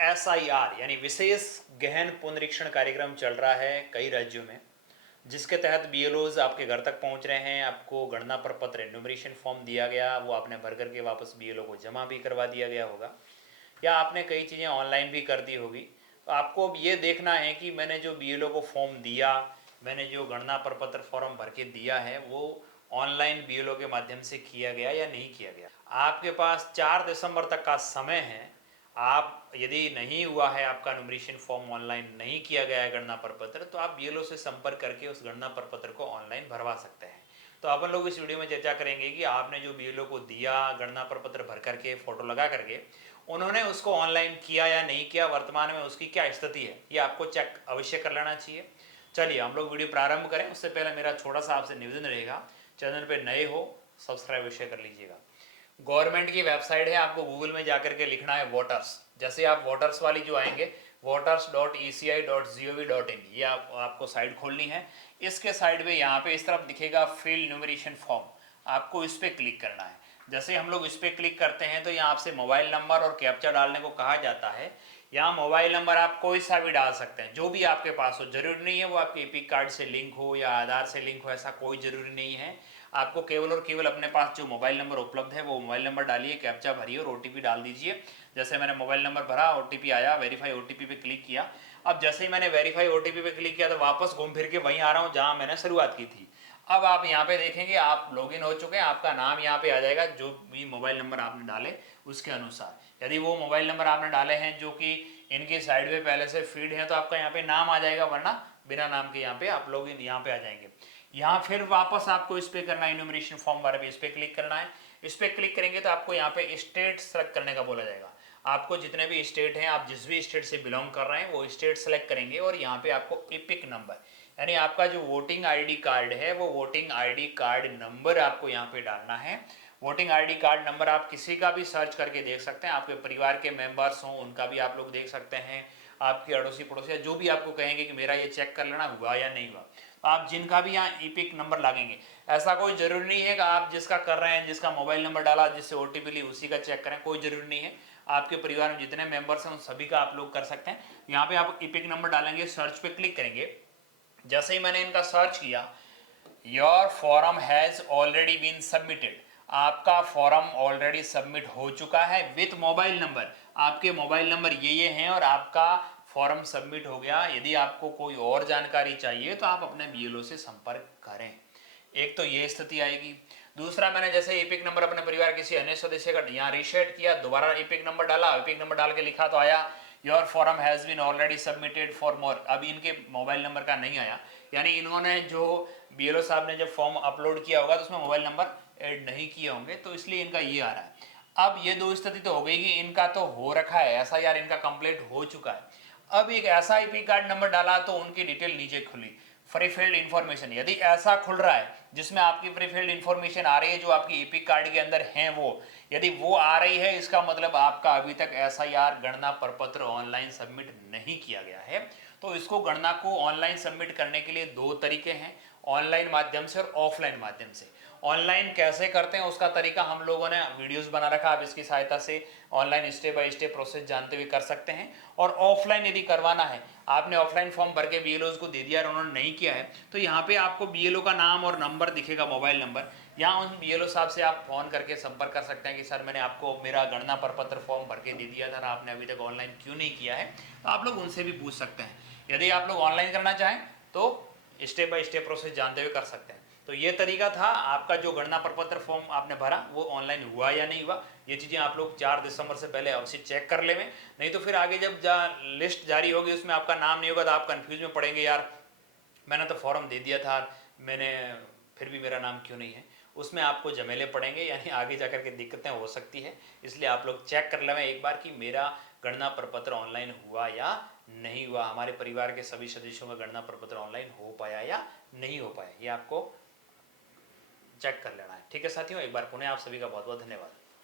SIR यानी विशेष गहन पुनरीक्षण कार्यक्रम चल रहा है कई राज्यों में, जिसके तहत BLOs आपके घर तक पहुंच रहे हैं। आपको गणना प्रपत्र एन्यूमरेशन फॉर्म दिया गया, वो आपने भर करके वापस BLO को जमा भी करवा दिया गया होगा, या आपने कई चीज़ें ऑनलाइन भी कर दी होगी। तो आपको अब ये देखना है कि मैंने जो BLO को फॉर्म दिया, मैंने जो गणना प्रपत्र फॉर्म भर के दिया है, वो ऑनलाइन BLO के माध्यम से किया गया या नहीं किया गया। आपके पास 4 दिसंबर तक का समय है। आप यदि नहीं हुआ है, आपका न्यूमरेशन फॉर्म ऑनलाइन नहीं किया गया है गणना प्रपत्र, तो आप BLO से संपर्क करके उस गणना प्रपत्र को ऑनलाइन भरवा सकते हैं। तो अपन लोग इस वीडियो में चर्चा करेंगे कि आपने जो BLO को दिया गणना प्रपत्र भर करके फोटो लगा करके, उन्होंने उसको ऑनलाइन किया या नहीं किया, वर्तमान में उसकी क्या स्थिति है, ये आपको चेक अवश्य कर लेना चाहिए। चलिए हम लोग वीडियो प्रारंभ करें। उससे पहले मेरा छोटा सा आपसे निवेदन रहेगा, चैनल पे नए हो सब्सक्राइब अवश्य कर लीजिएगा। गवर्नमेंट की वेबसाइट है, आपको गूगल में जाकर के लिखना है वोटर्स। जैसे आप वोटर्स वाली जो आएंगे voters.eci.gov.in, ये आपको साइट खोलनी है। इसके साइड में यहाँ पे इस तरफ दिखेगा फील्ड न्यूमरेशन फॉर्म, आपको इस पर क्लिक करना है। जैसे हम लोग इस पर क्लिक करते हैं तो यहाँ आपसे मोबाइल नंबर और कैप्चा डालने को कहा जाता है। यहाँ मोबाइल नंबर आप कोई सा भी डाल सकते हैं, जो भी आपके पास हो। जरूरी नहीं है वो आपके एपिक कार्ड से लिंक हो या आधार से लिंक हो, ऐसा कोई जरूरी नहीं है। आपको केवल और केवल अपने पास जो मोबाइल नंबर उपलब्ध है वो मोबाइल नंबर डालिए, कैप्चा भरिए और OTP डाल दीजिए। जैसे मैंने मोबाइल नंबर भरा, OTP आया, वेरीफाई OTP पे क्लिक किया। अब जैसे ही मैंने वेरीफाई OTP पे क्लिक किया तो वापस घूम फिर के वहीं आ रहा हूँ जहाँ मैंने शुरुआत की थी। अब आप यहाँ पे देखेंगे आप लॉगिन हो चुके हैं, आपका नाम यहाँ पे आ जाएगा जो भी मोबाइल नंबर आपने डाले उसके अनुसार। यदि वो मोबाइल नंबर आपने डाले हैं जो कि इनकी साइड में पहले से फीड है तो आपका यहाँ पे नाम आ जाएगा, वरना बिना नाम के यहाँ पे आप लोग यहाँ पे आ जाएंगे। यहाँ फिर वापस आपको इस पे करना है, इन्यूमरेशन फॉर्म वाले पे इस पे क्लिक करना है। इस पे क्लिक करेंगे तो आपको यहाँ पे स्टेट सेलेक्ट करने का बोला जाएगा। आपको जितने भी स्टेट हैं, आप जिस भी स्टेट से बिलोंग कर रहे हैं वो स्टेट सेलेक्ट करेंगे और यहाँ पे आपको एपिक नंबर यानी आपका जो वोटिंग ID कार्ड है वो वोटिंग ID कार्ड नंबर आपको यहाँ पे डालना है। वोटिंग ID कार्ड नंबर आप किसी का भी सर्च करके देख सकते हैं, आपके परिवार के मेंबर्स हों उनका भी आप लोग देख सकते हैं, आपके अड़ोसी पड़ोसी जो भी आपको कहेंगे कि मेरा ये चेक कर लेना हुआ या नहीं हुआ, तो आप जिनका भी यहाँ एपिक नंबर लागेंगे। ऐसा कोई जरूरी नहीं है कि आप जिसका कर रहे हैं, जिसका मोबाइल नंबर डाला, जिससे OTP ली उसी का चेक करें, कोई जरूरी नहीं है। आपके परिवार में जितने मेंबर्स हैं उन सभी का आप लोग कर सकते हैं। यहाँ पे आप एपिक नंबर डालेंगे, सर्च पे क्लिक करेंगे। जैसे ही मैंने इनका सर्च किया, your form has already been submitted, आपका फॉर्म ऑलरेडी सबमिट हो चुका है विथ मोबाइल नंबर। आपके मोबाइल नंबर ये हैं और आपका फॉर्म सबमिट हो गया। यदि आपको कोई और जानकारी चाहिए तो आप अपने BLO से संपर्क करें। एक तो ये स्थिति आएगी। दूसरा, मैंने जैसे एपिक नंबर अपने परिवार किसी अन्य सदस्य का यहाँ रीसेट किया, दोबारा एपिक नंबर डाला, एपिक नंबर डाल के लिखा तो आया your form has been already submitted for more. अब इनके मोबाइल नंबर का नहीं आया, यानी इन्होंने जो BLO साहब ने जब फॉर्म अपलोड किया होगा तो उसमें मोबाइल नंबर ऐड नहीं किए होंगे, तो इसलिए इनका ये आ रहा है। अब ये दो स्थिति तो हो गई कि इनका तो हो रखा है SIR, इनका कंप्लीट हो चुका है। अब एक ऐसा एपिक कार्ड नंबर डाला तो उनकी डिटेल नीचे खुली, फ्री फील्ड इन्फॉर्मेशन। यदि ऐसा खुल रहा है जिसमें आपकी फ्री फील्ड इन्फॉर्मेशन आ रही है जो आपकी एपिक कार्ड के अंदर है, वो यदि वो आ रही है, इसका मतलब आपका अभी तक SIR गणना प्रपत्र ऑनलाइन सबमिट नहीं किया गया है। तो इसको गणना को ऑनलाइन सबमिट करने के लिए दो तरीके हैं, ऑनलाइन माध्यम से और ऑफलाइन माध्यम से। ऑनलाइन कैसे करते हैं उसका तरीका हम लोगों ने वीडियोस बना रखा, आप इसकी सहायता से online step by step process जानते हुए कर सकते हैं। और ऑफलाइन यदि करवाना है, आपने ऑफलाइन फॉर्म भर के BLOs को दे दिया और उन्होंने नहीं किया है, तो यहाँ पे आपको BLO का नाम और नंबर दिखेगा, मोबाइल नंबर। यहाँ उन BLO साहब से आप फोन करके संपर्क कर सकते हैं कि सर मैंने आपको मेरा गणना प्रपत्र फॉर्म भर के दे दिया था, आपने अभी तक ऑनलाइन क्यों नहीं किया है। तो आप लोग उनसे भी पूछ सकते हैं। यदि आप लोग ऑनलाइन करना चाहें तो स्टेप बाय स्टेप प्रोसेस जानते हुए कर सकते हैं। तो ये तरीका था, आपका जो गणना प्रपत्र फॉर्म आपने भरा वो ऑनलाइन हुआ या नहीं हुआ, ये चीज़ें आप लोग 4 दिसंबर से पहले अवश्य चेक कर लें। नहीं तो फिर आगे जब लिस्ट जारी होगी उसमें आपका नाम नहीं होगा तो आप कंफ्यूज में पड़ेंगे, यार मैंने तो फॉर्म दे दिया था, मैंने फिर भी मेरा नाम क्यों नहीं है, उसमें आपको झमेले पड़ेंगे, यानी आगे जाकर के दिक्कतें हो सकती है। इसलिए आप लोग चेक कर लें एक बार कि मेरा गणना प्रपत्र ऑनलाइन हुआ या नहीं हुआ, हमारे परिवार के सभी सदस्यों का गणना प्रपत्र ऑनलाइन हो पाया या नहीं हो पाया, ये आपको चेक कर लेना है। ठीक है साथियों, एक बार पुनः आप सभी का बहुत बहुत धन्यवाद।